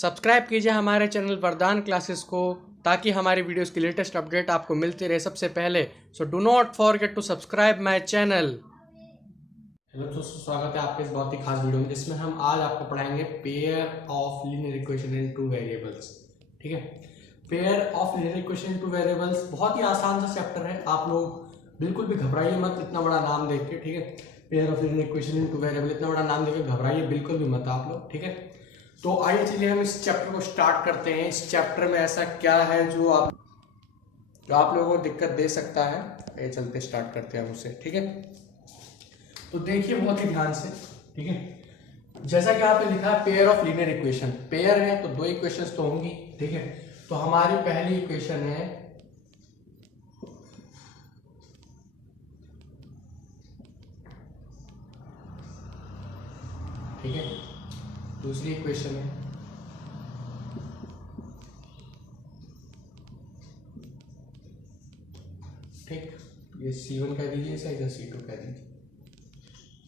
Subscribe कीजिए हमारे channel वरदान क्लासेस को ताकि हमारी वीडियोस की लेटेस्ट अपडेट आपको मिलती रहे सबसे पहले। So do not forget to subscribe my channel. Hello दोस्तों, स्वागत है आपके इस बहुत ही खास वीडियो में जिसमें हम आज आपको पढ़ाएंगे pair of linear equation in two variables. ठीक है, pair of linear equation in two variables बहुत ही आसान सा चैप्टर है। आप लोग बिल्कुल भी घबराइए मत इतना बड़ा नाम देख के। ठीक है, pair of linear equation in two variable इतना बड़ा नाम देख के घबराइए बिल्कुल भी मत आप लोग। ठीक है, तो आइए चलिए हम इस चैप्टर को स्टार्ट करते हैं। इस चैप्टर में ऐसा क्या है जो आप लोगों को दिक्कत दे सकता है। ये चलते स्टार्ट करते हैं हम उससे। ठीक है, तो देखिए बहुत ही ध्यान से। ठीक है, जैसा कि आपने लिखा है pair of linear equation, pair है तो दो इक्वेशंस तो होंगी। ठीक है, तो हमारी पहली इक्वेशन है ठीक है, दूसरी इक्वेशन है ठीक, ये C1 कह दीजिए, इसे C2 कह दीजिए।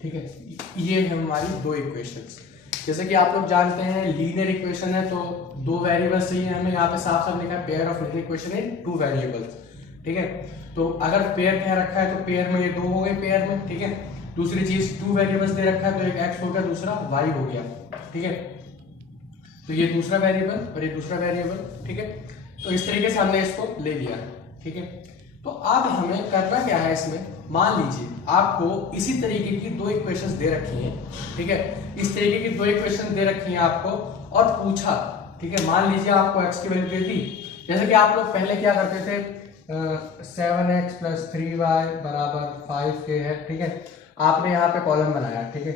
ठीक है, ये है हमारी दो इक्वेशंस। जैसे कि आप लोग जानते हैं लीनियर इक्वेशन है तो दो वेरिएबल्स चाहिए हमें। यहाँ पे साफ साफ लिखा है pair of linear equation in two variables. ठीक है, तो अगर पेयर कह रखा है तो पेयर में ये दो हो गए पेयर में। ठीक है, दूसरी चीज टू वेरिएबल्स दे रखा है तो एक x हो गया, दूसरा y हो गया। ठीक है, तो ये दूसरा वेरिएबल और ये दूसरा वेरिएबल। ठीक है, तो इस तरीके से हमने इसको ले लिया। ठीक है, तो अब हमें करना क्या है इसमें, मान लीजिए आपको इसी तरीके की दो इक्वेशंस दे रखी हैं। ठीक है, इस तरीके की दो इक्वेशन दे रखी हैं आपको और पूछा। ठीक है, मान लीजिए आपको x की वैल्यू दे दी। जैसे कि आप लोग पहले क्या करते थे, 7x + 3y = 5k है। ठीक है, आपने यहाँ पे कॉलम बनाया। ठीक है,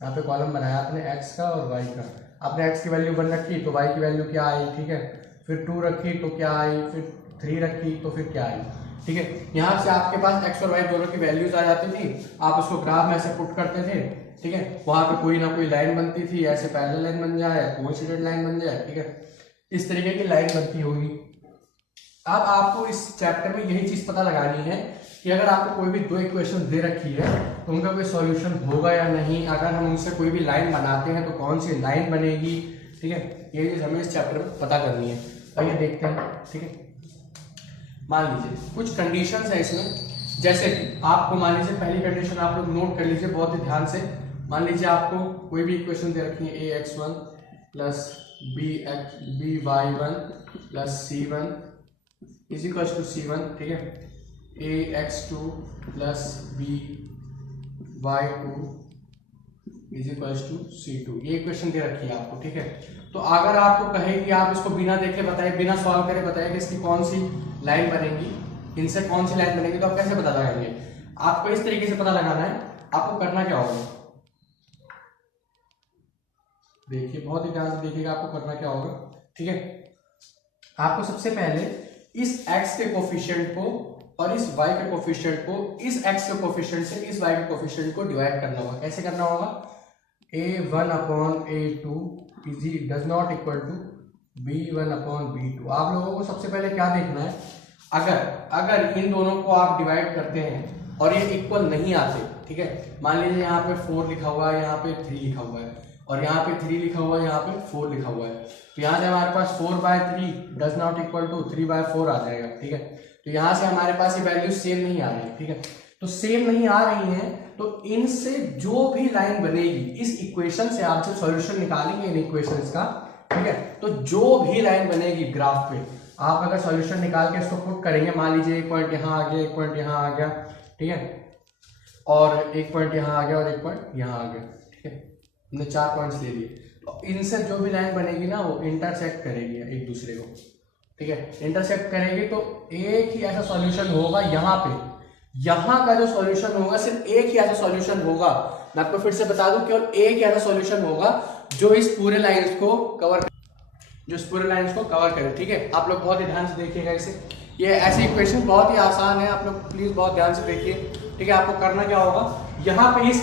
यहाँ पे कॉलम बनाया आपने x का और y का। आपने x की वैल्यू 1 रखी तो y की वैल्यू क्या आई। ठीक है, फिर 2 रखी तो क्या आई, फिर 3 रखी तो फिर क्या आई। ठीक है, यहाँ से आपके पास x और y दोनों की वैल्यूज आ जाती थी। आप उसको ग्राफ में ऐसे पुट करते थे। ठीक है, वहां पे कोई ना कोई लाइन बनती थी, ऐसे पैरेलल लाइन बन जाए, कोइंसिडेंट लाइन बन जाए। ठीक है, इस तरीके की लाइन बनती होगी। अब आपको इस चैप्टर में यही चीज पता लगानी है कि अगर आपको कोई भी दो इक्वेशन दे रखी है तो उनका कोई सॉल्यूशन होगा या नहीं। अगर हम उनसे कोई भी लाइन बनाते हैं तो कौन सी लाइन बनेगी। ठीक है, ये चीज हमें इस चैप्टर में पता करनी है। आइए देखते हैं। ठीक है, मान लीजिए कुछ कंडीशंस है इसमें। जैसे कि आपको मान लीजिए पहली कंडीशन आप लोग नोट कर लीजिए बहुत ही ध्यान से। मान लीजिए आपको कोई भी इक्वेशन दे रखी है ax1 + by1 + c1 = c1। ठीक है, ax2 + by2 = c2, ये इक्वेशन दे रखी है आपको। ठीक है, तो अगर आपको कहे कि आप इसको बिना देखे बताइए, बिना सॉल्व करे बताइए कि इसकी कौन सी लाइन बनेगी, इनसे कौन सी लाइन बनेगी, तो आप कैसे पता लगाएंगे। आपको इस तरीके से पता लगाना है। आपको करना क्या होगा, देखिए बहुत ही ध्यान से देखिएगा आपको करना क्या होगा। ठीक है, आपको सबसे पहले इस x के कोफिशिएंट को और इस y के कोफिशिएंट को इस x के कोफिशिएंट से इस y के कोफिशिएंट को डिवाइड करना होगा। कैसे करना होगा, a1/a2 does not equal to b1/b2। आप लोगों को सबसे पहले क्या देखना है, अगर इन दोनों को आप डिवाइड करते हैं और ये इक्वल नहीं आते। ठीक है, मान लीजिए यहाँ पे 4 लिखा हुआ है, यहाँ पे 3 लिखा हुआ है और यहाँ पे 3 लिखा हुआ है, यहाँ पे 4 लिखा हुआ है, तो यहाँ से हमारे पास 4/3 does not equal to 3/4 आ जाएगा। ठीक है, तो यहाँ से हमारे पास ये वैल्यू सेम नहीं आ रही है। ठीक है, तो सेम नहीं आ रही है तो इनसे जो भी लाइन बनेगी इस इक्वेशन से आप जब सॉल्यूशन निकालेंगे इन इक्वेशंस का। ठीक है, तो जो भी लाइन बनेगी ग्राफ पे आप अगर सॉल्यूशन निकाल के इसको पुट करेंगे, मान लीजिए एक पॉइंट यहाँ आ गया, एक पॉइंट यहाँ आ गया। ठीक है, और एक पॉइंट यहाँ आ गया और एक पॉइंट यहाँ आ गया। ठीक है, हमने 4 पॉइंट्स ले लिए, तो इनसे जो भी लाइन बनेगी ना वो इंटरसेक्ट करेगी एक दूसरे को। ठीक है, इंटरसेक्ट करेगी तो एक ही ऐसा सॉल्यूशन होगा यहाँ पे। यहाँ का जो सॉल्यूशन होगा सिर्फ एक ही ऐसा सॉल्यूशन होगा। मैं आपको फिर से बता दूं, केवल एक ही ऐसा सॉल्यूशन होगा जो इस पूरे लाइंस को कवर करे। ठीक है, आप लोग बहुत ही ध्यान से देखिएगा इसे। ये ऐसी इक्वेशन बहुत ही आसान है, आप लोग प्लीज बहुत ध्यान से देखिए। ठीक है, आपको करना क्या होगा, यहाँ पे इस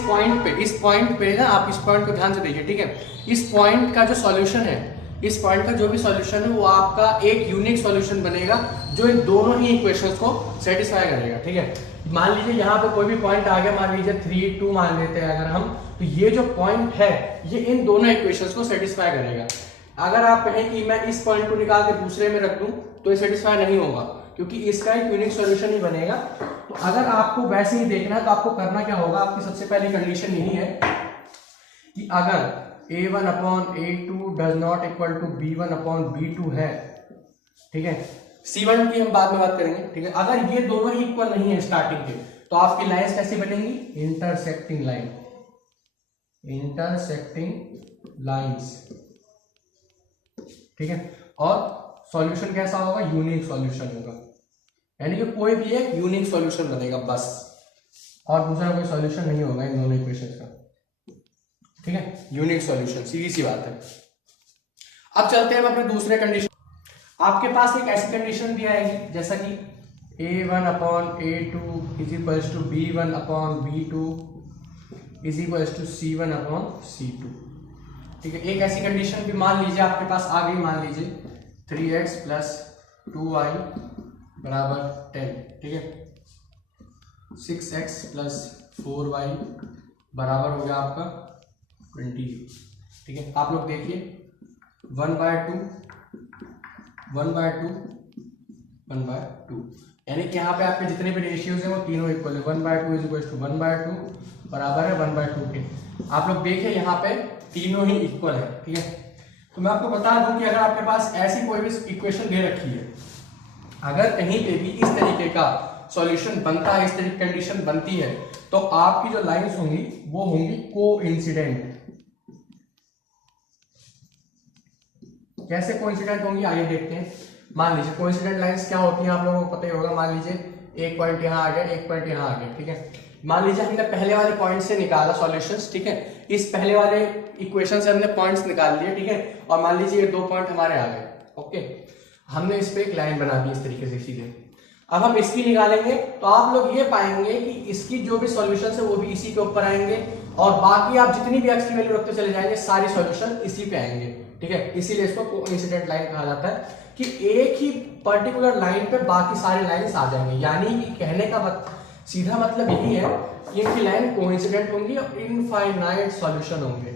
पॉइंट पे ना आप इस पॉइंट को ध्यान से देखिए। ठीक है, इस पॉइंट का जो सॉल्यूशन है, इस पॉइंट का जो भी सॉल्यूशन है वो आपका एक यूनिक सॉल्यूशन बनेगा जो इन दोनों ही इक्वेशंस को सेटिस्फाई करेगा। ठीक है, मान लीजिए यहाँ पे कोई भी पॉइंट आ गया, मान लीजिए 3, 2 मान लेते हैं अगर हम, तो ये जो पॉइंट है ये इन दोनों इक्वेशंस को सेटिस्फाई करेगा। अगर आप कहें कि मैं इस पॉइंट को निकाल के दूसरे में रख दूं तो ये सेटिस्फाई नहीं होगा, क्योंकि इसका एक यूनिक सॉल्यूशन ही बनेगा। तो अगर आपको वैसे ही देखना है तो आपको करना क्या होगा, आपकी सबसे पहली कंडीशन यही है कि अगर a1/a2 does not equal to b1/b2 है, ठीक है, c1 की हम बाद में बात करेंगे, ठीक है, अगर ये दोनों ही इक्वल नहीं है स्टार्टिंग के, तो आपकी लाइंस कैसी बनेंगी, इंटरसेक्टिंग लाइन, इंटरसेक्टिंग लाइंस, ठीक है। और सॉल्यूशन कैसा होगा, यूनिक सॉल्यूशन होगा, यानी कि कोई भी एक यूनिक सॉल्यूशन बनेगा बस, और दूसरा कोई सॉल्यूशन नहीं होगा इन दोनों इक्वेशन का, ठीक है, यूनिक सॉल्यूशन, सीधी सी बात है। अब चलते हैं हम अपने दूसरे कंडीशन। आपके पास एक ऐसी कंडीशन भी आएगी जैसा कि a1/a2 is equals to b1/b2 is equals to c1/c2, ठीक है। एक ऐसी कंडीशन भी मान लीजिए आपके पास आ गई, मान लीजिए 3x प्लस 2y बराबर 10, ठीक है, 6x प्लस 4y बराबर हो गया आपका 20, ठीक है। आप लोग देखिए 1/2 1/2 1/2, यानी कि यहाँ पे आपके जितने भी रेशियोज हैं वो तीनों इक्वल है, 1/2 इज इक्वल टू 1/2 बराबर है 1/2 के। आप लोग देखिए यहाँ पे तीनों ही इक्वल है, ठीक है। तो मैं आपको बता दूं कि अगर आपके पास ऐसी कोई भी इक्वेशन दे रखी है, अगर कहीं पे भी इस तरीके का सॉल्यूशन बनता है, इस तरीके की कंडीशन बनती है, तो आपकी जो लाइंस होंगी वो होंगी कोइंसिडेंट। कैसे कोइंसिडेंट होंगी आइए देखते हैं। मान लीजिए कोइंसिडेंट लाइंस क्या होती हैं आप लोगों को पता ही होगा। मान लीजिए एक पॉइंट यहाँ आ गया, एक पॉइंट यहाँ आ गया, ठीक है। मान लीजिए हमने पहले वाले पॉइंट से निकाला सॉल्यूशंस, ठीक है, इस पहले वाले इक्वेशन से हमने पॉइंट्स निकाल लिए, ठीक है, और मान लीजिए ये 2 पॉइंट हमारे आ गए, ओके। हमने इस पे एक लाइन बना दी इस तरीके से सीधे। अब हम इसकी निकालेंगे तो आप लोग ये पाएंगे कि इसकी जो भी सॉल्यूशन है वो भी इसी के ऊपर आएंगे, और बाकी आप जितनी भी एक्स की वैल्यू रखते चले जाएंगे सारी सॉल्यूशन इसी पे आएंगे, ठीक है। इसीलिए इसको कोइंसिडेंट लाइन कहा जाता है कि एक ही पर्टिकुलर लाइन पे बाकी सारी लाइंस आ जाएंगे। यानी कि कहने का सीधा मतलब यही है कि इनकी लाइन कोइंसिडेंट होंगी और इनफाइनाइट सॉल्यूशन होंगे,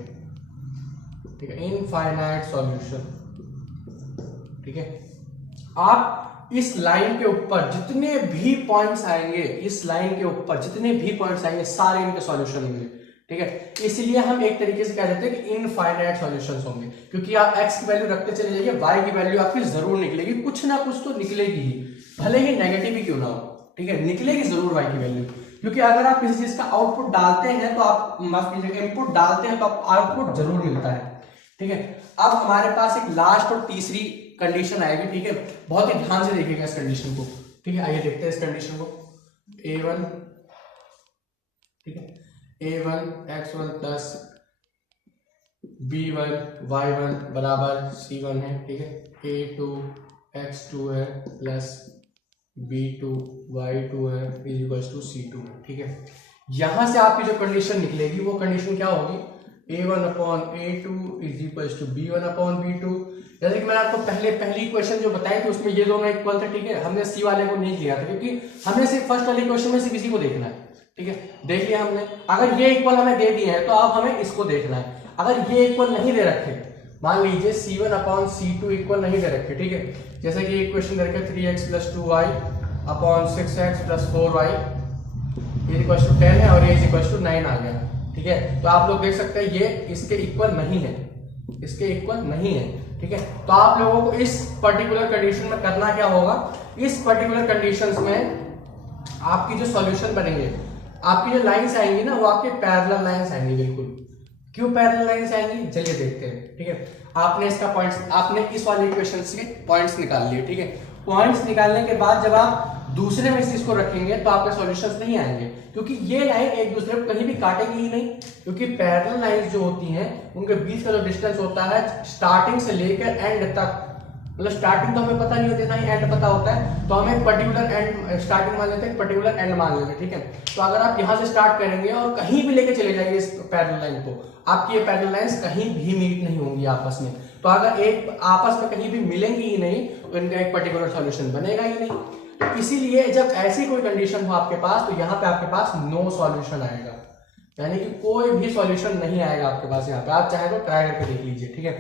ठीक है, इनफाइनाइट सॉल्यूशन, ठीक है। आप इस लाइन के ऊपर जितने भी पॉइंट्स आएंगे, इस लाइन के ऊपर जितने भी पॉइंट्स आएंगे सारे इनके सॉल्यूशन होंगे, ठीक है। इसलिए हम एक तरीके से कह देते हैं कि इनफाइनाइट सॉल्यूशंस होंगे, क्योंकि आप x की वैल्यू रखते चले जाइए, y की वैल्यू आपकी जरूर निकलेगी, कुछ ना कुछ तो निकलेगी ही, भले ही नेगेटिव ही क्यों ना हो, ठीक है, निकलेगी जरूर y की वैल्यू। क्योंकि अगर आप किसी चीज का आउटपुट डालते हैं तो आप, माफ कीजिएगा, इनपुट डालते हैं तो आप आउटपुट जरूर मिलता है, ठीक है। अब हमारे पास एक लास्ट और तीसरी कंडीशन आएगी, ठीक है, बहुत ही ध्यान से देखिएगा इस कंडीशन को, ठीक है। आइए देखते हैं इस कंडीशन को। a1, ठीक है, a1 x1 plus b1 y1 बराबर c1 है, ठीक है, a2 x2 है प्लस b2 y2 है इज इक्वल टू c2, ठीक है। यहां से आपकी जो कंडीशन निकलेगी वो कंडीशन क्या होगी, a1/a2 is equal to b1/b2। जैसे कि मैंने आपको पहली इक्वेशन जो बताई थी उसमें ये दोनों इक्वल थे, ठीक है। हमने सी वाले को नहीं लिया था क्योंकि हमने सिर्फ फर्स्ट वाली इक्वेशन में सिर्फ इसी को देखना है, ठीक है। देख लिया हमने, अगर ये इक्वल हमें दे दिए हैं तो अब हमें इसको देखना है। अगर ये इक्वल नहीं दे रखे, मान लीजिए c1/c2 इक्वल नहीं दे रखे, ठीक है, जैसे कि इक्वेशन दे रखे 3x plus 2y upon 6x plus 4y is equal to 10 है और ये इज इक्वल टू 9 आ गया, ठीक है। तो आप लोग देख सकते हैं ये इसके इक्वल नहीं है, इसके इक्वल नहीं है, ठीक है। तो आप लोगों को इस पर्टिकुलर कंडीशन में करना क्या होगा, इस पर्टिकुलर कंडीशंस में आपकी जो सॉल्यूशन बनेंगे, आपकी जो लाइंस आएंगी ना वो आपके पैरेलल लाइंस आएंगी। बिल्कुल, क्यों पैरेलल लाइंस आएंगी चलिए देखते हैं, ठीक है। आपने इसका पॉइंट्स, आपने इस वाले इक्वेशन से पॉइंट्स निकाल लिए, ठीक है। पॉइंट्स निकालने के बाद जब आप दूसरे में से इसको रखेंगे तो आपके सॉल्यूशंस नहीं आएंगे, क्योंकि ये लाइन एक दूसरे को कहीं भी काटेंगी ही नहीं, क्योंकि पैरेलल लाइंस जो होती हैं उनके बीच का जो डिस्टेंस होता है स्टार्टिंग से लेकर एंड तक, मतलब स्टार्टिंग तो हमें पता नहीं होती, ना ही एंड पता होता है, तो हमें पर्टिकुलर एंड स्टार्टिंग मान लेते हैं, पर्टिकुलर एंड मान लेते हैं, ठीक है। तो अगर आप यहाँ से स्टार्ट करेंगे और कहीं भी लेके चले जाएंगे इस पैरेलल लाइन को, आपकी ये पैरेलल लाइंस कहीं भी मीट नहीं होंगी आपस में। तो अगर एक आपस में कहीं भी मिलेंगी ही नहीं तो इनका एक पर्टिकुलर सॉल्यूशन बनेगा ही नहीं। तो इसीलिए जब ऐसी कोई कंडीशन हो आपके पास तो यहाँ पे आपके पास नो सॉल्यूशन आएगा, यानी कि कोई भी सॉल्यूशन नहीं आएगा आपके पास। यहाँ पे आप चाहे तो ट्राई करके देख लीजिए, ठीक है।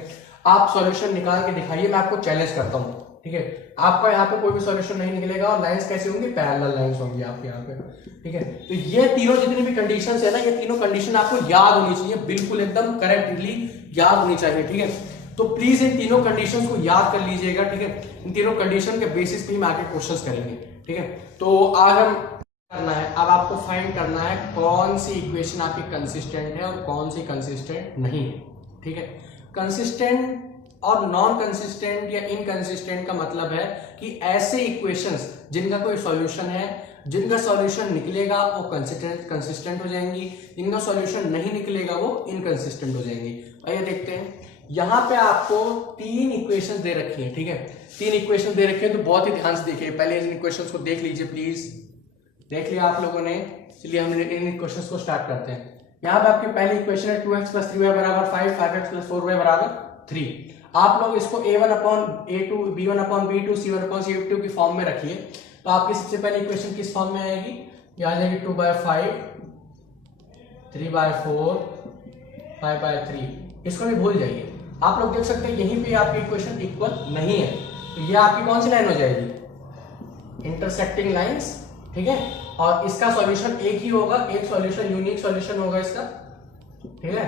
आप सॉल्यूशन निकाल के दिखाइए, मैं आपको चैलेंज करता हूँ, ठीक है। आपका यहाँ पे कोई भी सॉल्यूशन नहीं निकलेगा और लाइंस कैसी होंगी, पैरेलल लाइंस होंगी आपके यहाँ पे, ठीक है। तो ये तीनों जितनी भी कंडीशंस है ना, ये तीनों कंडीशन आपको याद होनी चाहिए, बिल्कुल एकदम करेक्टली याद होनी चाहिए, ठीक है। तो प्लीज इन तीनों कंडीशंस को याद कर लीजिएगा, ठीक है। इन तीनों कंडीशन के बेसिस पे हम आगे क्वेश्चंस करेंगे, ठीक है। तो आज हम करना है, अब आपको फाइंड करना है कौन सी इक्वेशन आपकी कंसिस्टेंट है और कौन सी कंसिस्टेंट नहीं है, ठीक है। कंसिस्टेंट और नॉन कंसिस्टेंट या इनकंसिस्टेंट का मतलब है कि ऐसे इक्वेशंस जिनका कोई सॉल्यूशन है, जिनका सॉल्यूशन निकलेगा वो कंसिस्टेंट हो जाएंगी, जिनका सॉल्यूशन नहीं निकलेगा वो इनकंसिस्टेंट हो जाएंगी। आइए देखते हैं, यहाँ पे आपको 3 इक्वेशंस दे रखी हैं, ठीक है। 3 इक्वेशन दे रखे हैं, तो बहुत ही ध्यान से देखिए, पहले इन इक्वेशंस को देख लीजिए प्लीज। देख लिया आप लोगों ने, चलिए हम इन इक्वेशंस को स्टार्ट करते हैं। यहाँ पे आपकी पहली इक्वेशन है 2x + 3y = 5, 5x + 4y = 3। आप लोग इसको a1/a2, b1/b2, c1/c2 की फॉर्म में रखिए। तो आपकी सबसे पहली इक्वेशन किस फॉर्म में आएगी, ये आ जाएगी 2/5, 3/4, 5/3। इसको भी भूल जाइए। आप लोग देख सकते हैं यहीं पे आपकी इक्वेशन इक्वल नहीं है, तो ये आपकी कौन सी लाइन हो जाएगी, इंटरसेक्टिंग लाइंस, ठीक है। और इसका सॉल्यूशन एक ही होगा, एक सॉल्यूशन यूनिक सॉल्यूशन होगा इसका, ठीक है,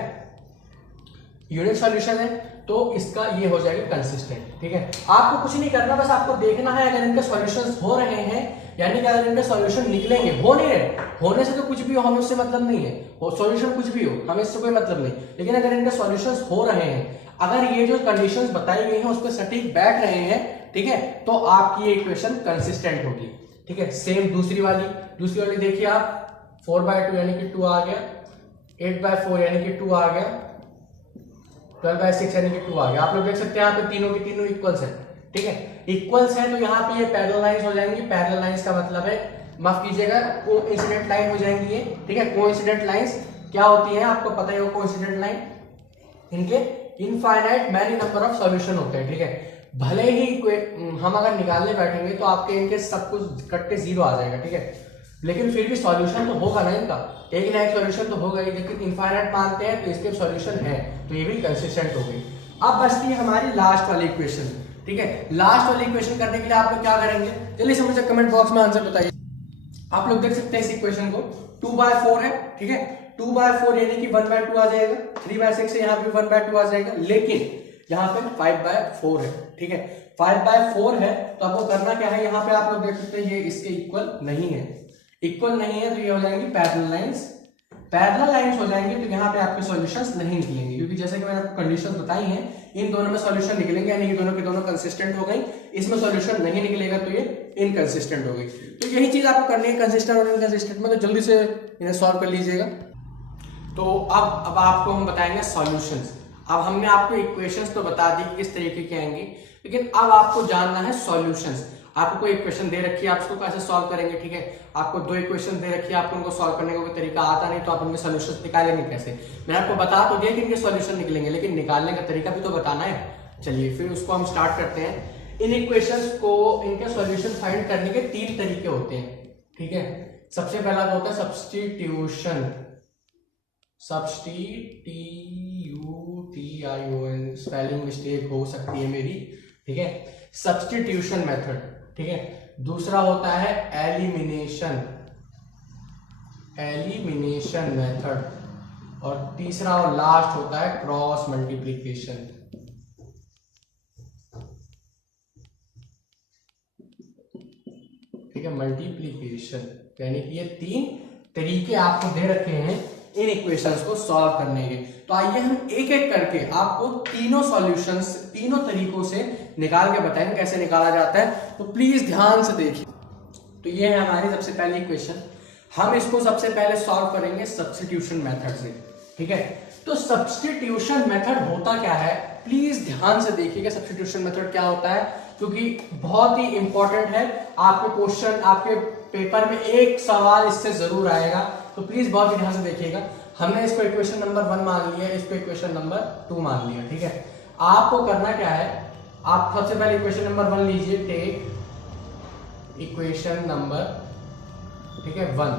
यूनिक सॉल्यूशन है, तो इसका ये हो जाएगा कंसिस्टेंट, ठीक है। आपको कुछ नहीं करना, बस आपको देखना है अगर इनके सॉल्यूशंस हो रहे हैं, यानी कि अगर इनके सॉल्यूशन निकलेंगे, हो नहीं रहे, होने से तो कुछ भी हो, हमें उससे मतलब नहीं है, सॉल्यूशन कुछ भी हो हमें इससे कोई मतलब नहीं, लेकिन अगर इनके सॉल्यूशंस हो रहे हैं, अगर ये जो कंडीशंस बताई गई हैं उस पर सटीक बैठ रहे हैं, ठीक है, तो आपकी ये इक्वेशन कंसिस्टेंट होगी, ठीक है। सेम दूसरी वाली देखिए आप, 4/2 यानी कि 2 आ गया, 8/4 यानी कि 2 आ गया, 12/6 यानी कि 2 आ गया। आप लोग देख सकते हैं यहाँ पे तीनों की तीनों इक्वल्स है, ठीक है, इक्वल्स है, तो यहाँ पे ये पैरेलल लाइंस हो जाएंगी। पैरेलल लाइंस का मतलब है, माफ कीजिएगा, कोइंसिडेंट लाइन हो जाएंगी ये, ठीक है। कोइंसिडेंट लाइंस क्या होती है आपको पता ही हो, कोइंसिडेंट लाइन इनके infinite many number of solution होते हैं, ठीक है। भले ही हम अगर निकालने बैठेंगे तो आपके इनके सब कुछ कट्टे 0 आ जाएगा, ठीक है, लेकिन फिर भी सॉल्यूशन तो होगा ना इनका, एक ना एक सॉल्यूशन तो होगा ही, लेकिन इनफाइनाइट मानते हैं तो इसके सॉल्यूशन है, तो ये भी कंसिस्टेंट हो गई। अब बचती है हमारी लास्ट वाली इक्वेशन, ठीक है। लास्ट वाली इक्वेशन करने के लिए आप लोग क्या करेंगे, चलिए समझे, कमेंट बॉक्स में आंसर बताइए। आप लोग देख सकते हैं इस इक्वेशन को, 2/4 है, ठीक है, 2/4 यानी कि 1/2 आ जाएगा, 3/6 से यहाँ पे 1/2 आ जाएगा, लेकिन यहाँ पे 5/4 है, ठीक है। 5/4 है, तो आपको करना क्या है, यहाँ पे आप लोग देख सकते हैं ये इसके इक्वल नहीं है, इक्वल नहीं है, तो ये हो जाएंगी पैरेलल लाइंस। पैरेलल लाइंस हो जाएंगे तो यहाँ पे आपके सॉल्यूशंस नहीं निकलेंगे, क्योंकि जैसे कि मैंने आपको कंडीशंस बताई हैं, इन दोनों में सॉल्यूशन निकलेंगे, यानी कि दोनों के दोनों कंसिस्टेंट हो गई। इसमें सॉल्यूशन नहीं निकलेगा तो ये इनकंसिस्टेंट हो गई। तो यही चीज आपको करनी है कंसिस्टेंट और इनकंसिस्टेंट में, तो जल्दी से इन्हें सॉल्व कर लीजिएगा। तो अब आपको हम बताएंगे सॉल्यूशंस। अब हमने आपको इक्वेशंस तो बता दी कि किस तरीके के आएंगे, लेकिन अब आपको जानना है सॉल्यूशंस। आपको कोई इक्वेशन दे रखी है, आप उसको कैसे सॉल्व करेंगे, ठीक है। आपको 2 इक्वेशन दे रखी है, आपको उनको सॉल्व करने का कोई तरीका आता नहीं, तो आप उनके सॉल्यूशंस निकालेंगे कैसे। मैंने आपको बता तो दिया कि इनके सॉल्यूशन निकलेंगे, लेकिन निकालने का तरीका भी तो बताना है। चलिए फिर उसको हम स्टार्ट करते हैं। इन इक्वेशंस को, इनके सॉल्यूशन फाइंड करने के 3 तरीके होते हैं, ठीक है। सबसे पहला तो होता है सब्स्टिट्यूशन, स्पेलिंग मिस्टेक हो सकती है मेरी, ठीक है, सब्स्टिट्यूशन मेथड, ठीक है। दूसरा होता है एलिमिनेशन मेथड, और तीसरा और लास्ट होता है क्रॉस मल्टीप्लिकेशन, ठीक है, मल्टीप्लिकेशन। यानी कि ये 3 तरीके आपको दे रखे हैं इन इक्वेशंस को सॉल्व करने के। तो आइए हम एक एक करके आपको तीनों सॉल्यूशंस तीनों तरीकों से निकाल के बताएंगे कैसे निकाला जाता है, तो प्लीज ध्यान से देखिए। तो ये है हमारी सबसे पहली इक्वेशन, हम इसको सबसे पहले सॉल्व करेंगे सब्स्टिट्यूशन मेथड से, ठीक है। तो सब्स्टिट्यूशन मेथड होता क्या है, प्लीज ध्यान से देखिएगा सब्स्टिट्यूशन मेथड क्या होता है, क्योंकि बहुत ही इंपॉर्टेंट है। आपके क्वेश्चन, आपके पेपर में एक सवाल इससे जरूर आएगा, तो प्लीज बहुत ही ध्यान से देखिएगा। हमने इसको इक्वेशन नंबर 1 मान लिया, इसको इक्वेशन नंबर 2 मान लिया, ठीक है। आपको करना क्या है, आप सबसे पहले इक्वेशन नंबर 1 लीजिए, टेक इक्वेशन नंबर, ठीक है, 1,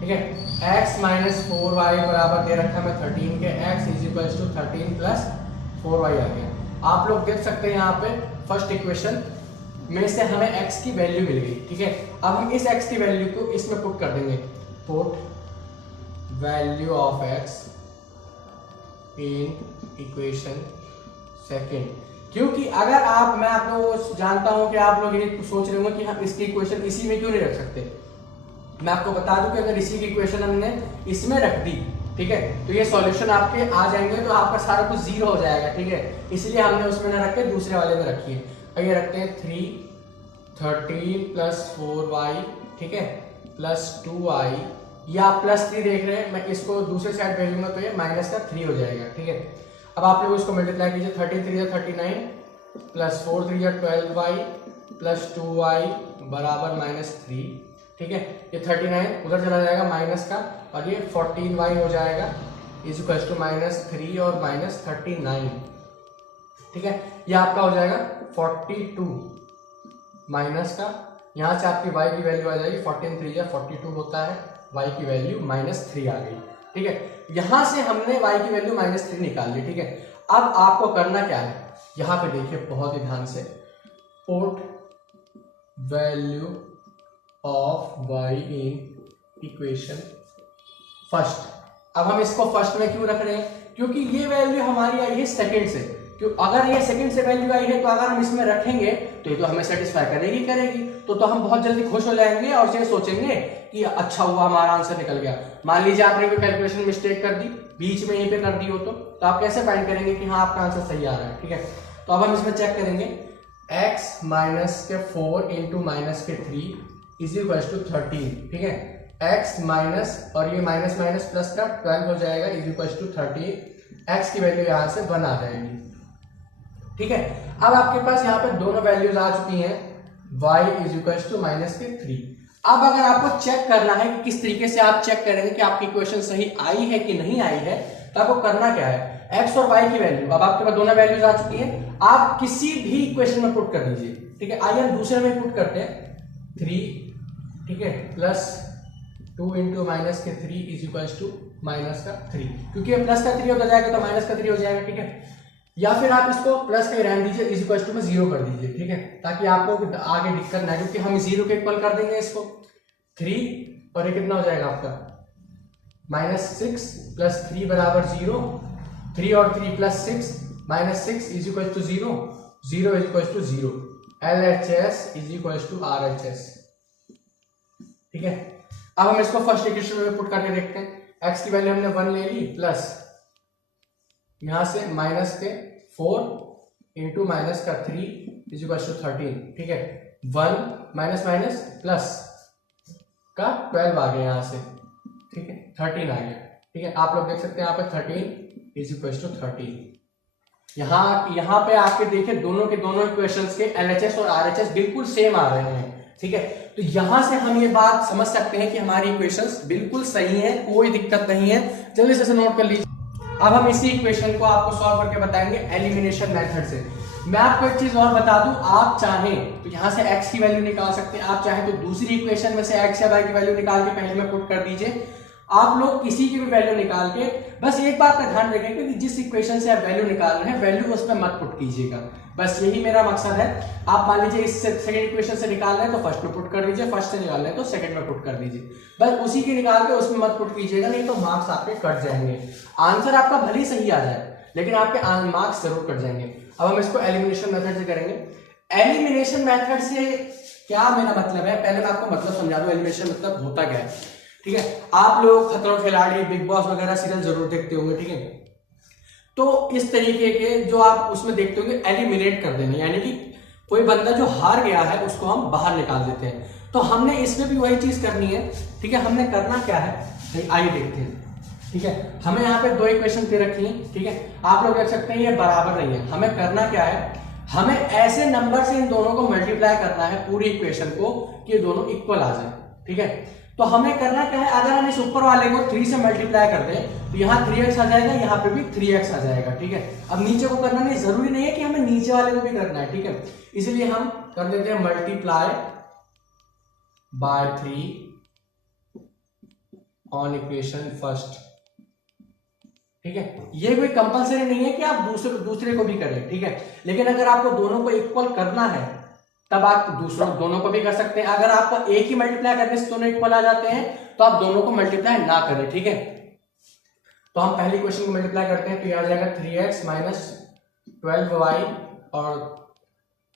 ठीक है। x - 4y बराबर दे रखा है मैं 13 के, x = 13 + 4y आ गया। आप लोग देख सकते हैं यहाँ पे फर्स्ट इक्वेशन में से हमें x की वैल्यू मिल गई, ठीक है। अब हम इस x की वैल्यू को इसमें पुट कर देंगे, put value of x in equation second. क्योंकि अगर मैं आप लोगों को जानता हूं कि आप लोग ये सोच रहे होंगे कि हम इसकी इक्वेशन इसी में क्यों नहीं रख सकते। मैं आपको बता दूं कि अगर इसी की इक्वेशन हमने इसमें रख दी, ठीक है, तो ये सॉल्यूशन आपके आ जाएंगे, तो आपका सारा कुछ जीरो हो जाएगा, ठीक है। इसलिए हमने उसमें ना रख के दूसरे वाले में रखी है। और ये रखते हैं 13 प्लस 4y, ठीक है, प्लस 2y, या आप प्लस 3 देख रहे हैं, मैं इसको दूसरे साइड भेजूंगा तो ये माइनस का 3 हो जाएगा, ठीक है। अब आप लोग इसको मल्टीप्लाई कीजिए, 33 या 39 प्लस 4 3 या 12y प्लस 2y बराबर -3, ठीक है। ये 39 उधर चला जाएगा माइनस का, और ये 14y हो जाएगा इज इक्वल टू -3 और -39, ठीक है। ये आपका हो जाएगा 42 माइनस का, यहाँ से आपकी y की वैल्यू आ जाएगी 14 3 या 42 होता है, y की वैल्यू -3 आ गई, ठीक है। यहां से हमने y की वैल्यू -3 निकाल ली, ठीक है। अब आपको करना क्या है, यहां पे देखिए बहुत ही ध्यान से, put value of y in equation first. अब हम इसको फर्स्ट में क्यों रख रहे हैं, क्योंकि ये वैल्यू हमारी आई है सेकंड से, क्यों अगर ये सेकंड से वैल्यू आई है तो अगर हम इसमें रखेंगे तो ये तो हमें सेटिस्फाई करेगी, तो हम बहुत जल्दी खुश हो जाएंगे और ये सोचेंगे कि अच्छा हुआ हमारा आंसर निकल गया। मान लीजिए आपने कोई कैलकुलेशन मिस्टेक कर दी, बीच में यहीं पे कर दी हो, तो आप कैसे फाइंड करेंगे कि हाँ आपका आंसर सही आ रहा है, ठीक है। तो अब हम इसमें चेक करेंगे, x माइनस के 4 इंटू माइनस के 3 इज इक्वल टू 13, ठीक है। x माइनस और ये माइनस माइनस प्लस का 12 हो जाएगा इज इक्वल टू 13, x की वैल्यू यहाँ से 1 आ जाएगी, ठीक है। अब आपके पास यहाँ पे दोनों वैल्यूज आ चुकी हैं, y इज इक्वल टू -3। अब अगर आपको चेक करना है कि किस तरीके से आप चेक करेंगे कि आपकी इक्वेशन सही आई है कि नहीं आई है, तो आपको करना क्या है, x और y की वैल्यू, अब आपके पास दोनों वैल्यूज आ चुकी हैं, आप किसी भी इक्वेशन में पुट कर दीजिए, ठीक है। आइए हम दूसरे में पुट करते हैं, 3, ठीक है, प्लस 2 इंटू माइनस के 3 इज इक्वल टू माइनस का 3, क्योंकि प्लस का 3 होता जाएगा तो माइनस का 3 हो जाएगा, ठीक है। या फिर आप इसको प्लस का रहने दीजिए, इज इक्वल टू में 0 कर दीजिए, ठीक है, ताकि आपको आगे दिक्कत ना, क्योंकि हम 0 के इक्वल कर देंगे इसको 3, और ये कितना हो जाएगा आपका -6 प्लस 3 बराबर 0, 3 और 3 plus 6 -6 is equal to 0, 0 is equal to 0, LHS is equal to RHS, ठीक है। अब हम इसको फर्स्ट इक्वेशन में पुट करके देखते हैं, x की वैल्यू हमने 1 ले ली, प्लस यहां से माइनस के 4 इंटू माइनस का 3 इज इक्वल टू 13, ठीक है। 1 माइनस माइनस प्लस का 12 आ गया यहाँ से, ठीक है, 13 आ गया, ठीक है। आप लोग देख सकते हैं यहाँ पे 13 इज इक्वल टू 13। यहाँ पे आपके देखिए दोनों के दोनों इक्वेशंस के LHS और RHS बिल्कुल सेम आ रहे हैं, ठीक है। तो यहां से हम ये बात समझ सकते हैं कि हमारी इक्वेशंस बिल्कुल सही है, कोई दिक्कत नहीं है। जल्दी से नोट कर लीजिए। अब हम इसी इक्वेशन को आपको सॉल्व करके बताएंगे एलिमिनेशन मेथड से। मैं आपको एक चीज और बता दूं, आप चाहें तो यहां से x की वैल्यू निकाल सकते हैं, आप चाहें तो दूसरी इक्वेशन में से x या y की वैल्यू निकाल के पहले में पुट कर दीजिए। आप लोग किसी की भी वैल्यू निकाल के, बस एक बात का ध्यान रखेंगे कि जिस इक्वेशन से आप वैल्यू निकाल रहे हैं वैल्यू उसमें मत पुट कीजिएगा, बस यही मेरा मकसद है। आप मान लीजिए इस सेकंड इक्वेशन से निकाल रहे हैं तो फर्स्ट में पुट कर दीजिए, फर्स्ट से निकाल रहे हैं तो सेकंड में पुट कर दीजिए, बस उसी की निकाल के उसमें मत पुट कीजिएगा, नहीं तो मार्क्स आपके कट जाएंगे। आंसर आपका भले ही सही आ जाए लेकिन आपके मार्क्स जरूर कट जाएंगे। अब हम इसको एलिमिनेशन मेथड से करेंगे। एलिमिनेशन मेथड से क्या मेरा मतलब है, पहले मैं आपको मतलब समझा दूं एलिमिनेशन मतलब होता क्या है, ठीक है। आप लोग खतरों के खिलाड़ी, बिग बॉस वगैरह सीरियल जरूर देखते होंगे, ठीक है। तो इस तरीके के जो आप उसमें देखते होंगे एलिमिनेट कर देना, यानी कि कोई बंदा जो हार गया है उसको हम बाहर निकाल देते हैं। तो हमने इसमें भी वही चीज करनी है, ठीक है। हमने करना क्या है, आइए देखते हैं, ठीक है। हमें यहाँ पे 2 इक्वेशन दे रखी है, ठीक है। आप लोग देख सकते हैं ये बराबर नहीं है। हमें करना क्या है, हमें ऐसे नंबर से इन दोनों को मल्टीप्लाई करना है पूरी इक्वेशन को कि ये दोनों इक्वल आ जाए, ठीक है। तो हमें करना क्या है, अगर हम इस ऊपर वाले को 3 से मल्टीप्लाई कर दें तो यहाँ 3x आ जाएगा, यहाँ पे भी 3x आ जाएगा, ठीक है। अब नीचे को करना नहीं, जरूरी नहीं है कि हमें नीचे वाले को भी करना है, ठीक है। इसलिए हम कर देते हैं multiply by 3 on equation first, ठीक है, ये कोई कंपलसरी नहीं है कि आप दूसरे को भी करें, ठीक है, लेकिन अगर आपको दोनों को इक्वल करना है तब आप दोनों को भी कर सकते हैं। अगर आपको एक ही मल्टीप्लाई करने से दोनों इक्वल आ जाते हैं तो आप दोनों को मल्टीप्लाई ना करें, ठीक है। तो हम पहली क्वेश्चन को मल्टीप्लाई करते हैं तो ये आ जाएगा 3x माइनस 12y और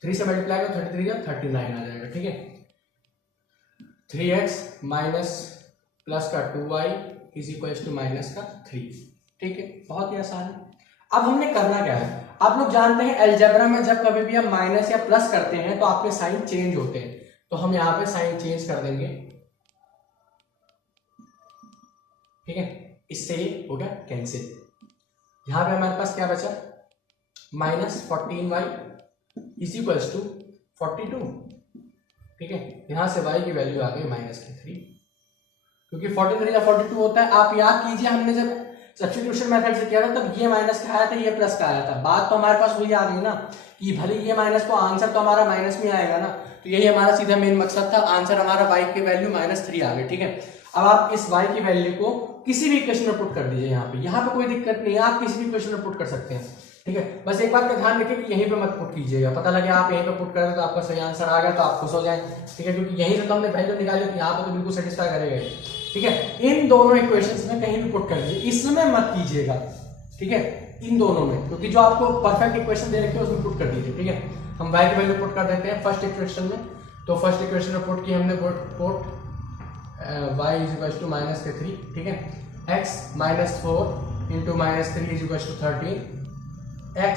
3 से मल्टीप्लाई करो 33 या 39 आ जाएगा, ठीक है। 3x माइनस प्लस का 2y is equal to minus का 3, ठीक है, बहुत ही आसान है। अब हमने करना क्या है, आप लोग जानते हैं अलजेब्रा में जब कभी भी हम माइनस या प्लस करते हैं तो आपके साइन चेंज होते हैं, तो हम यहाँ पे साइन चेंज कर देंगे, ठीक है, इससे ही हो गया कैंसिल। यहां पे हमारे पास क्या बचा, minus 14y is equal to 42, ठीक है, यहां से y की वैल्यू आ गई माइनस की 3, क्योंकि 43 या 42 होता है। आप याद कीजिए हमने जब सब्स्टिट्यूशन मेथड से किया था तब ये माइनस का आया था, ये प्लस का आया था। बात तो हमारे पास वही आ गई ना कि भले ये माइनस तो आंसर तो हमारा माइनस में आएगा ना, तो यही हमारा सीधा मेन मकसद था। आंसर हमारा y की वैल्यू -3 आ गई, ठीक है। अब आप इस y की वैल्यू को किसी भी इक्वेशन में पुट कर दीजिए, यहाँ पे कोई दिक्कत नहीं है, आप किसी भी इक्वेशन में पुट कर सकते हैं, ठीक है। बस एक बात का ध्यान रखिए कि यहीं पे मत पुट कीजिएगा, पता लगे आप यहीं पे पुट कर रहे तो आपका सही आंसर आ गया तो आप खुश हो जाए, ठीक है, क्योंकि यहीं से तो हमने वैल्यू निकाली तो यहाँ पे तो बिल्कुल सेटिस्फाई करेगा, ठीक है। इन दोनों इक्वेशंस में कहीं भी पुट कर दीजिए, इसमें मत कीजिएगा, ठीक है, इन दोनों में, क्योंकि जो आपको परफेक्ट इक्वेशन दे रखी है उसमें पुट कर दीजिए, ठीक है। हम y की वैल्यू पुट कर देते हैं फर्स्ट इक्वेशन में, तो फर्स्ट इक्वेशन में पुट की हमने put y is equal to minus के 3, ठीक है, x minus 4 into minus 3 is equal to 13, x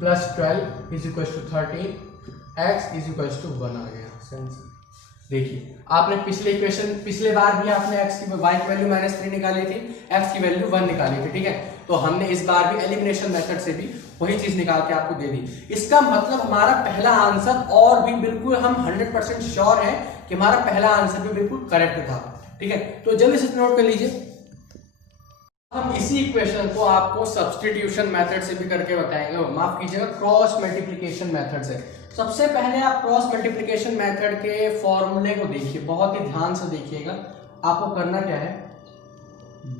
plus 12 is equal to 13, x is equal to 1 आ गया। देखिए आपने पिछले बार भी आपने y की वैल्यू -3 निकाली थी, x की वैल्यू 1 निकाली थी, ठीक है। तो हमने इस बार भी एलिमिनेशन मेथड से भी वही चीज निकाल के आपको दे दी। इसका मतलब हमारा पहला आंसर, और भी बिल्कुल हम 100% श्योर हैं कि हमारा पहला आंसर भी बिल्कुल करेक्ट था, ठीक है। तो जल्दी से नोट कर लीजिए। हम इसी इक्वेशन को आपको सब्स्टिट्यूशन मेथड से भी करके बताएंगे, माफ कीजिएगा क्रॉस मल्टीप्लिकेशन मेथड से। सबसे पहले आप क्रॉस मल्टीप्लिकेशन मेथड के फॉर्मूले को देखिए, बहुत ही ध्यान से देखिएगा। आपको करना क्या है,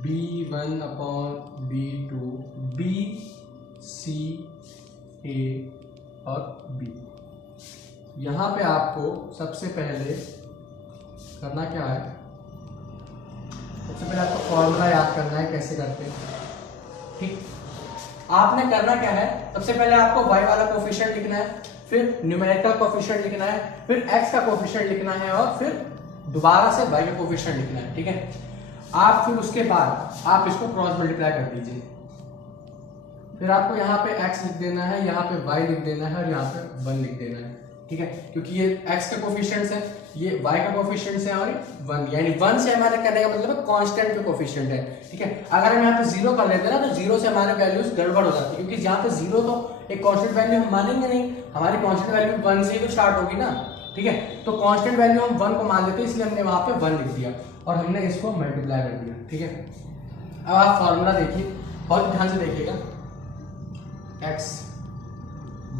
b1 upon b2 b c a और b, यहां पे आपको सबसे पहले करना क्या है, सबसे पहले आपको फॉर्मूला याद करना है, कैसे करते हैं, ठीक। आपने करना क्या है, सबसे पहले आपको y वाला कोफिशिएंट लिखना है, फिर न्यूमेरिकल कोफिशिएंट लिखना है, फिर x का कोफिशिएंट लिखना है और फिर दोबारा से y का कोफिशिएंट लिखना है, ठीक है। आप फिर उसके बाद आप इसको क्रॉस मल्टीप्लाई कर दीजिए, फिर आपको यहाँ पे x लिख देना है, यहाँ पे y लिख देना है और यहाँ पे 1 लिख देना है, ठीक है, क्योंकि ये x का कोफिशिएंट्स है, ये y का कोफिशिएंट्स है और 1, यानी 1 से हमारे कहने का मतलब है कांस्टेंट का कोफिशिएंट है, ठीक है। अगर हम यहाँ पे 0 कर लेते हैं ना तो 0 से हमारे वैल्यूज गड़बड़ हो जाती है, क्योंकि यहाँ पे 0 तो एक कांस्टेंट वैल्यू हम मानेंगे नहीं, हमारी कांस्टेंट वैल्यू 1 से ही तो स्टार्ट होगी ना, ठीक है। तो कांस्टेंट वैल्यू हम 1 को मान लेते हैं, इसलिए हमने वहां पे 1 लिख दिया और हमने इसको मल्टीप्लाई कर दिया, ठीक है। अब आप फॉर्मूला देखिए, बहुत ध्यान से देखिएगा, x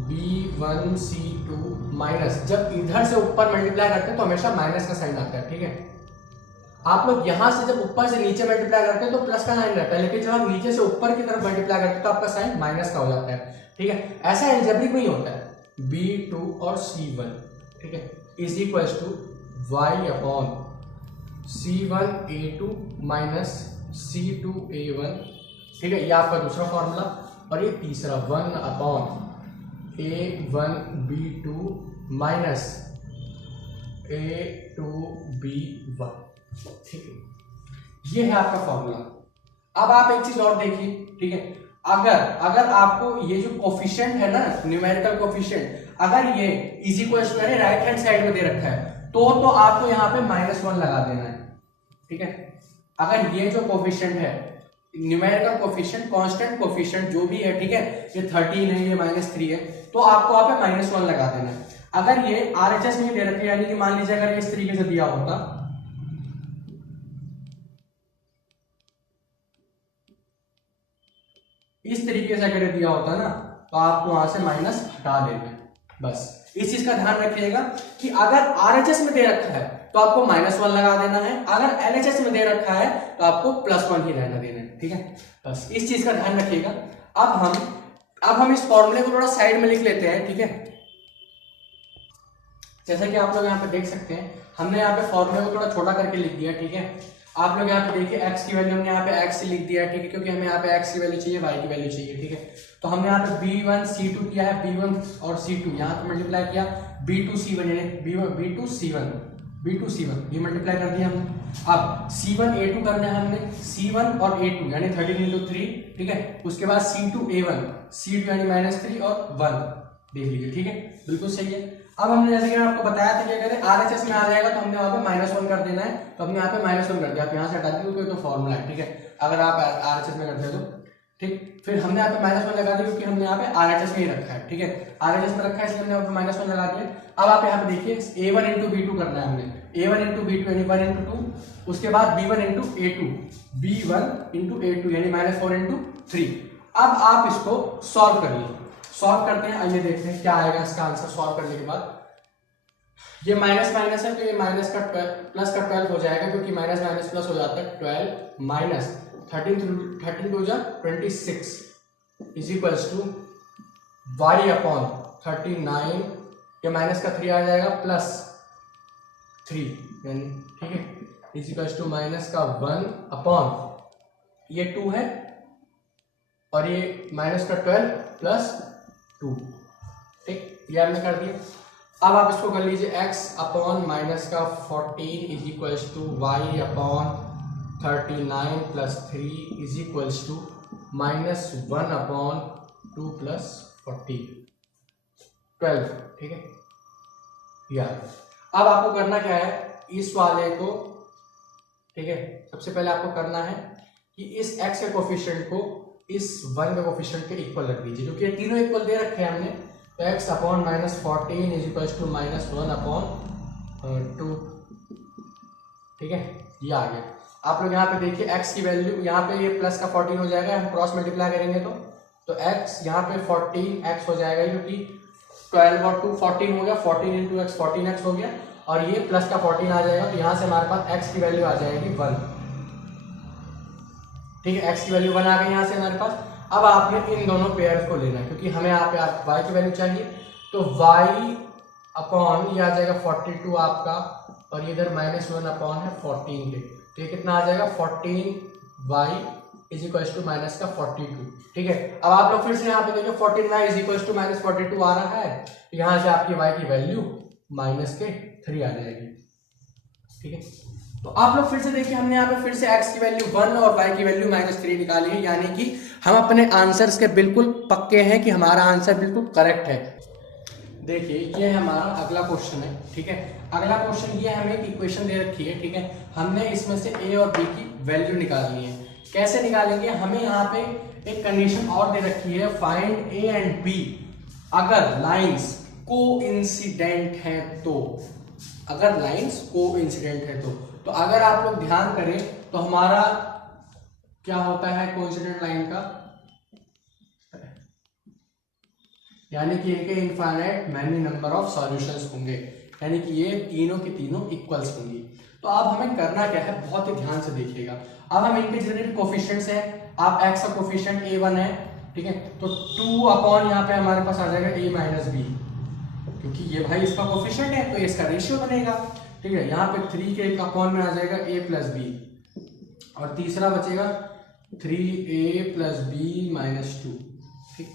b1c2 माइनस, जब इधर से ऊपर मल्टीप्लाई करते हैं तो हमेशा माइनस का साइन आता है, ठीक है। आप लोग यहां से जब ऊपर से नीचे मल्टीप्लाई करते हैं तो प्लस का साइन रहता है, लेकिन जब आप नीचे से ऊपर की तरफ मल्टीप्लाई करते हैं तो आपका साइन माइनस का हो जाता है, ठीक है। ऐसा अलजेब्रिक में ही होता है, b2 और c1, ठीक है, is equal to y upon c1a2 minus c2a1, ठीक है, ये आपका दूसरा फॉर्मूला। और ये तीसरा 1 अपॉन a1b2 माइनस a2b1, ठीक है, ये है आपका फॉर्मूला। अब आप एक चीज और देखिए, ठीक है, अगर आपको ये जो कोफिशिएंट है ना, न्यूमेरिकल कोफिशिएंट, अगर ये is equal to right hand side में दे रखा है तो आपको यहाँ पे -1 लगा देना है, ठीक है। अगर ये जो कोफिशिएंट है न्यूमेरिकल कोफिशिएंट, कांस्टेंट कोफिशिएंट जो भी है, ठीक है, ये 13 है, ये -3 है, तो आपको यहाँ पे -1 लगा देना है। अगर ये RHS में दे रखा है, यानी कि मान लीजिए अगर इस तरीके से दिया होता, इस तरीके से अगर दिया होता ना तो आपको वहां से माइनस हटा देना है, बस इस चीज का ध्यान रखिएगा कि अगर RHS में दे रखा है तो आपको -1 लगा देना है, अगर LHS में दे रखा है तो आपको +1 ही रहना देना है, ठीक है, बस इस चीज का ध्यान रखिएगा। अब हम इस फॉर्मूले को थोड़ा साइड में लिख लेते हैं, ठीक है। जैसा कि आप लोग यहाँ पे देख सकते हैं, हमने यहाँ पे फॉर्मूले को थोड़ा छोटा करके लिख दिया, ठीक है। आप लोग यहाँ पे देखिए x की वैल्यू हमने यहाँ पे x लिख दिया, ठीक है, क्योंकि हमें यहाँ पे x की वैल्यू चाहिए, y की वैल्यू चाहिए, ठीक है। तो हमने यहाँ पे b1 c2 किया है, b1 और c2 यहाँ पे मल्टीप्लाई किया, b2 c1 यानी b2 c1 ये मल्टीप्लाई कर दिया हमने। अब c1 a2 करना है हमने, c1 और a2 यानी 13 into 3, ठीक है। उसके बाद c2 a1, c2 यानी -3 और 1 देख लीजिए, ठीक है, बिल्कुल सही है। अब हमने जैसे कि आपको बताया था कि अगर RHS में आ जाएगा तो हमने वहां पे -1 कर देना है, तो हमने यहाँ पे -1 कर दिया। आप यहाँ से हटा दीजिए क्योंकि तो फॉर्मूला है, ठीक है, अगर आप RHS में करते हो तो ठीक। फिर हमने यहाँ पे -1 लगा दिया क्योंकि हमने यहाँ पे RHS में ही रखा है, ठीक है, RHS में रखा है इसलिए हमने यहाँ पे -1 लगा दिया। अब आप यहाँ पे देखिए a1 into b2 करना है हमने, a1 into b2 यानी 1 into 2, उसके बाद b1 into a2, b1 into a2 यानी -4 into 3। अब आप इसको सॉल्व करिए, सॉल्व करते हैं, आइए देखते हैं क्या आएगा इसका आंसर सॉल्व करने के बाद। ये माइनस माइनस है तो ये माइनस का प्लस का 12 हो जाएगा, क्योंकि माइनस माइनस प्लस हो जाता है। 12 माइनस 13 टू जा 26 is equals to y upon 39, ये माइनस का 3 आ जाएगा प्लस 3 यानी, ठीक है, इज इक्वल्स टू माइनस का 1 अपॉन ये 2 है और ये माइनस का 12 प्लस 2, ठीक, ये हमने कर दिया। अब आप इसको कर लीजिए x अपॉन माइनस का 14 is equals to y upon 39 plus 3 is equals to -1 upon 2 plus 12, ठीक है, यार। अब आपको करना क्या है, इस वाले को, ठीक है, सबसे पहले आपको करना है कि इस x के कोफिशिएंट को इस 1 के कोफिशिएंट के इक्वल रख दीजिए, क्योंकि ये तीनों इक्वल दे रखे हैं हमने। तो x upon -14 is equals to -1 upon 2, ठीक है, ये आ गया। आप लोग यहाँ पे देखिए x की वैल्यू, यहाँ पे ये प्लस का 14 हो जाएगा, हम क्रॉस मल्टीप्लाई करेंगे तो x यहाँ पे 14x हो जाएगा, क्योंकि 12 और 2 14 हो गया, 14 into x 14x हो गया, और ये प्लस का 14 आ जाएगा, तो यहाँ से हमारे पास x की वैल्यू आ जाएगी 1, ठीक है, x की वैल्यू 1 आ गई यहाँ से हमारे पास। अब आपने इन दोनों पेयर को लेना है, क्योंकि हमें यहाँ पे y की वैल्यू चाहिए, तो y अपॉन ये आ जाएगा 42 आपका, और इधर -1 अपॉन है 14 के, तो ये कितना आ जाएगा 14y is equal to minus का 42, ठीक है। अब आप लोग फिर से यहाँ पे देखिए 14y इज इक्वल टू -42 आ रहा है, तो यहाँ से आपकी y की वैल्यू -3 आ जाएगी, ठीक है। तो आप लोग फिर से देखिए, हमने यहाँ पे फिर से x की वैल्यू 1 और y की वैल्यू -3 निकाली है, यानी कि हम अपने आंसर्स के बिल्कुल पक्के हैं कि हमारा आंसर बिल्कुल करेक्ट है। देखिए ये हमारा अगला क्वेश्चन है, ठीक है। अगला क्वेश्चन ये हमें एक इक्वेशन दे रखी है, ठीक है, हमने इसमें से a और b की वैल्यू निकालनी है। कैसे निकालेंगे, हमें यहाँ पे एक कंडीशन और दे रखी है, फाइंड a एंड b अगर लाइंस कोइंसिडेंट है तो, अगर लाइंस कोइंसिडेंट है तो अगर आप लोग ध्यान करें तो हमारा क्या होता है कोइंसिडेंट लाइन का, यानी कि इनके infinite many number of solutions होंगे, यानी कि ये तीनों की तीनों इक्वल्स होंगी। तो अब हमें करना क्या है, बहुत ही ध्यान से देखिएगा। अब हम इनके जितने कोफिशिएंट्स हैं, आप x का कोफिशिएंट a1 है, ठीक है, तो 2 अपॉन यहाँ पे हमारे पास आ जाएगा a माइनस बी, क्योंकि ये भाई इसका कोफिशिएंट है तो इसका रेशियो बनेगा, ठीक है। यहाँ पे 3 के अपॉन में आ जाएगा a प्लस बी, और तीसरा बचेगा 3a प्लस बी माइनस 2, ठीक,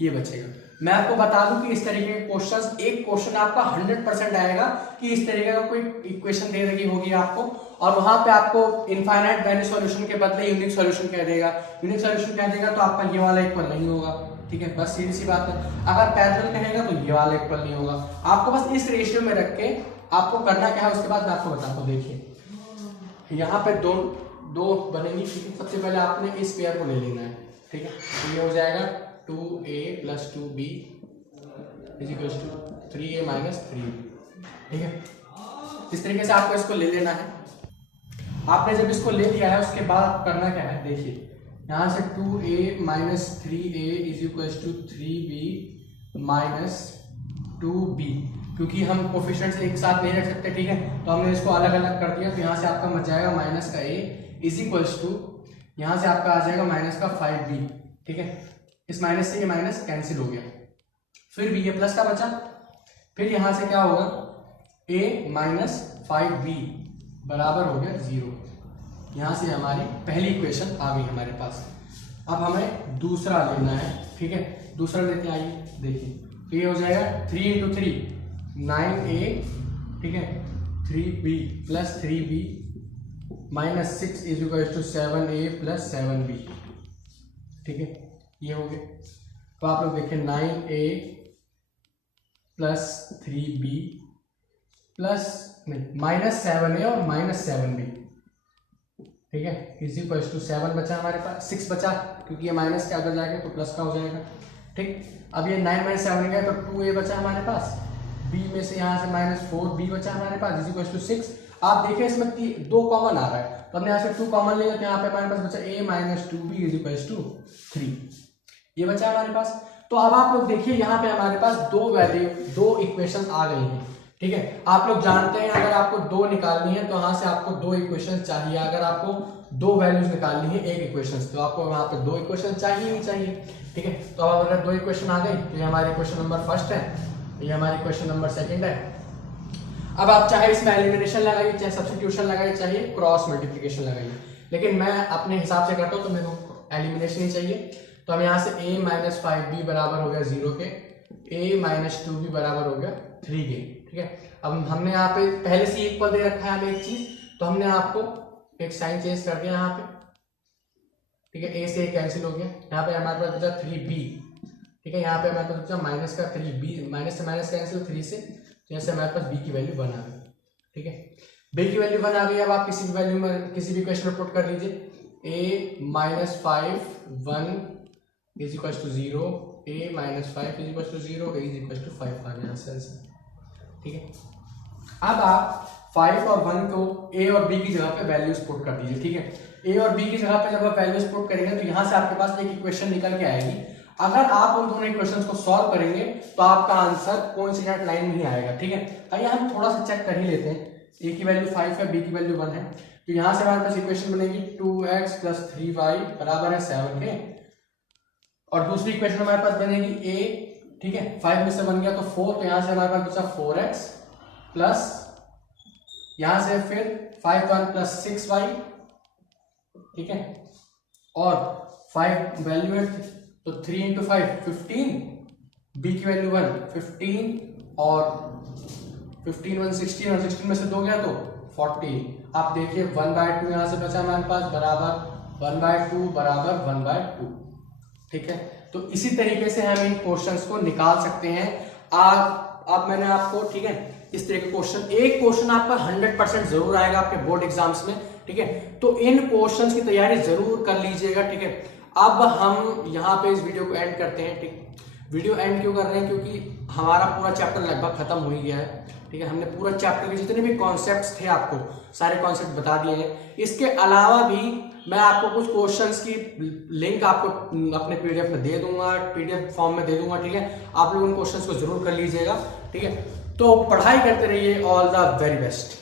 ये बचेगा। मैं आपको बता दूं कि इस तरीके के क्वेश्चंस, एक क्वेश्चन आपका 100% आएगा कि इस तरीके का कोई इक्वेशन दे रखी होगी आपको, और वहां पे आपको इनफाइनाइट वैल्यू सॉल्यूशन के बदले यूनिक सॉल्यूशन कह देगा, यूनिक सॉल्यूशन कह देगा तो आपका ये वाला इक्वल नहीं होगा, ठीक है, बस सीधी सी बात है। अगर पैरेलल कहेगा तो ये वाला इक्वल नहीं होगा। आपको बस इस रेशियो में रख के आपको करना क्या है, उसके बाद मैं आपको बताता हूँ। देखिए यहाँ पे दो बनेंगी, ठीक है। सबसे पहले आपने इस पेयर को ले लेना है, ठीक है, तो ये हो जाएगा 2a plus 2b is equal to 3a minus 3, ठीक है। इस तरीके से आपको इसको ले लेना है। आपने जब इसको ले लिया है उसके बाद करना क्या है, देखिए यहाँ से 2a minus 3a is equal to 3b minus 2b, क्योंकि हम कोफिशिएंट्स एक साथ नहीं रख सकते, ठीक है, तो हमने इसको अलग अलग कर दिया। तो यहाँ से आपका बच जाएगा माइनस का a इज इक्वल टू, यहाँ से आपका आ जाएगा माइनस का 5b, ठीक है। इस माइनस से ये माइनस कैंसिल हो गया, फिर भी ये प्लस का बचा, फिर यहाँ से क्या होगा a माइनस 5b बराबर हो गया 0। यहाँ से हमारी पहली इक्वेशन आ गई हमारे पास। अब हमें दूसरा लेना है, ठीक है। दूसरा लेते हैं, आइए देखिए। तो ये हो जाएगा 3 इंटू 3 9a, ठीक है, 3b plus 3b minus 6 is equal to 7a plus 7b, ठीक है। ये हो गया। तो आप लोग देखें 9a प्लस 3b प्लस नहीं माइनस 7a और माइनस 7b, ठीक है, इज इक्वल टू 7 बचा हमारे पास, 6 बचा क्योंकि ये माइनस के अगर जाएगा तो प्लस का हो जाएगा, ठीक। अब ये 9 माइनस 7 गया तो 2a बचा हमारे पास, b में से यहाँ से माइनस 4b बचा हमारे पास, इज इक्वल टू 6। आप देखिए इसमें 2 कॉमन आ रहा है, तो हमने यहाँ से 2 कॉमन लिया तो यहाँ पे हमारे पास बचा a minus 2b is equal to 3, ये बचा हमारे पास। तो अब आप लोग देखिए यहाँ पे हमारे पास दो इक्वेशन आ गई हैं, ठीक है। आप लोग जानते हैं अगर आपको 2 निकालनी है तो यहाँ से आपको 2 इक्वेशन चाहिए। अगर आपको 2 वैल्यूज निकालनी है एक इक्वेशन तो आपको वहाँ पे 2 इक्वेशन चाहिए ही चाहिए, ठीक है। तो अब अगर 2 इक्वेशन आ गई तो ये हमारी इक्वेशन नंबर फर्स्ट है, ये हमारी इक्वेशन नंबर सेकंड है। अब आप चाहे इसमें एलिमिनेशन लगाइए, चाहे सब्स्टिट्यूशन लगाइए, चाहे क्रॉस मल्टीप्लिकेशन लगाइए, लेकिन मैं अपने हिसाब से करता हूँ तो मेरे को एलिमिनेशन ही चाहिए। तो हम यहाँ से a माइनस 5b बराबर हो गया 0 के, a माइनस 2b बराबर हो गया 3 के, ठीक है। अब हमने यहाँ पे पहले से इक्वल दे रखा है हमें एक चीज, तो हमने आपको एक साइन चेंज कर दिया यहाँ पे, ठीक है। a से a कैंसिल हो गया, यहाँ पे हमारे पास बचा 3b, ठीक है। यहाँ पे हमारे पास बचा माइनस का 3b, माइनस से माइनस कैंसिल 3 से, जैसे हमारे पास b की वैल्यू 1 आ गई, ठीक है। b की वैल्यू 1 आ गई। अब आप किसी भी वैल्यू में किसी भी इक्वेशन में पुट कर लीजिए, a minus 5 1 is equal to 0, a minus 5 is equal to 0, a is equal to 5 आ गया आंसर, ठीक है। अब आप 5 और 1 को a और b की जगह पे वैल्यूज पुट कर दीजिए, ठीक है। a और b की जगह पे जब आप वैल्यूज पुट करेंगे तो यहाँ से आपके पास एक इक्वेशन निकल के आएगी। अगर आप उन दोनों इक्वेशंस को सॉल्व करेंगे तो आपका आंसर कोइंसिडेंट लाइन में ही आएगा, ठीक है। आइए हम थोड़ा सा चेक कर ही लेते हैं। a की वैल्यू 5 है, b की वैल्यू 1 है, तो यहाँ से हमारे पास इक्वेशन बनेगी 2x प्लस 3y बराबर है 7 के, और दूसरी इक्वेशन हमारे पास बनेगी a, ठीक है। 5 में से 1 गया तो 4, तो यहाँ से हमारे पास बचा 4x प्लस यहाँ से फिर 5 1 प्लस 6y, ठीक है, और 5 वैल्यू है तो 3 इंटू 5 15, b की वैल्यू 1 15 और 15 1 16 और 16 में से 2 गया तो 40। आप देखिए 1/2 यहाँ से बचा हमारे पास बराबर 1/2 बराबर 1/2, ठीक है। तो इसी तरीके से हम इन क्वेश्चंस को निकाल सकते हैं। अब मैंने आपको, ठीक है, इस तरह के क्वेश्चन, एक क्वेश्चन आपका 100% जरूर आएगा आपके बोर्ड एग्जाम्स में, ठीक है। तो इन क्वेश्चंस की तैयारी जरूर कर लीजिएगा, ठीक है। अब हम यहाँ पे इस वीडियो को एंड करते हैं, ठीक। वीडियो एंड क्यों कर रहे हैं, क्योंकि हमारा पूरा चैप्टर लगभग खत्म हो ही गया है, ठीक है। हमने पूरा चैप्टर के जितने भी कॉन्सेप्ट्स थे आपको सारे कॉन्सेप्ट बता दिए हैं। इसके अलावा भी मैं आपको कुछ क्वेश्चंस की लिंक आपको अपने पीडीएफ में दे दूंगा, पीडीएफ फॉर्म में दे दूंगा, ठीक है। आप लोग उन क्वेश्चंस को जरूर कर लीजिएगा, ठीक है। तो पढ़ाई करते रहिए। All the very best.